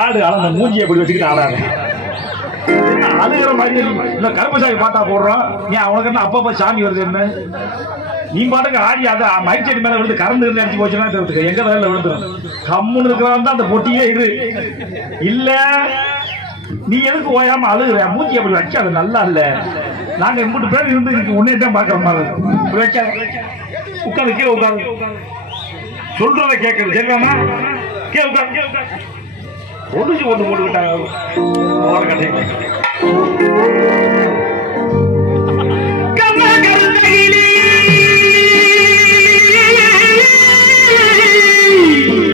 ஆடு அளந்த மூஞ்சி எப்படி வச்சுக்கிட்டு ஆடாது அழுகிற மாதிரி இல்ல கருப்பசாமி பாட்டா போடுறோம். ஏன் அவனுக்கு என்ன அப்பப்ப சாமி வருது என்ன? நீ பாட்டுக்கு ஆடி அதை மைக் செடி மேல விழுந்து கறந்து இருந்து அடிச்சு போச்சுன்னா தெரிஞ்சுக்க எங்க தலையில விழுந்துடும். கம்முன்னு இருக்கிறவன் தான் அந்த பொட்டியே இரு இல்ல. நீ எதுக்கு ஓயாம அழுகுற? மூஞ்சி அப்படி வைக்காது, நல்லா இல்ல. நாங்க 3 பேர் இருந்து உன்னே தான் பாக்குற மாதிரி வைக்க. உட்காந்து கீழே உட்காந்து சொல்றத கேட்கறது சரியாமா? கீழே உட்காந்து ஒன்று போட்டுக்கிட்டாங்க.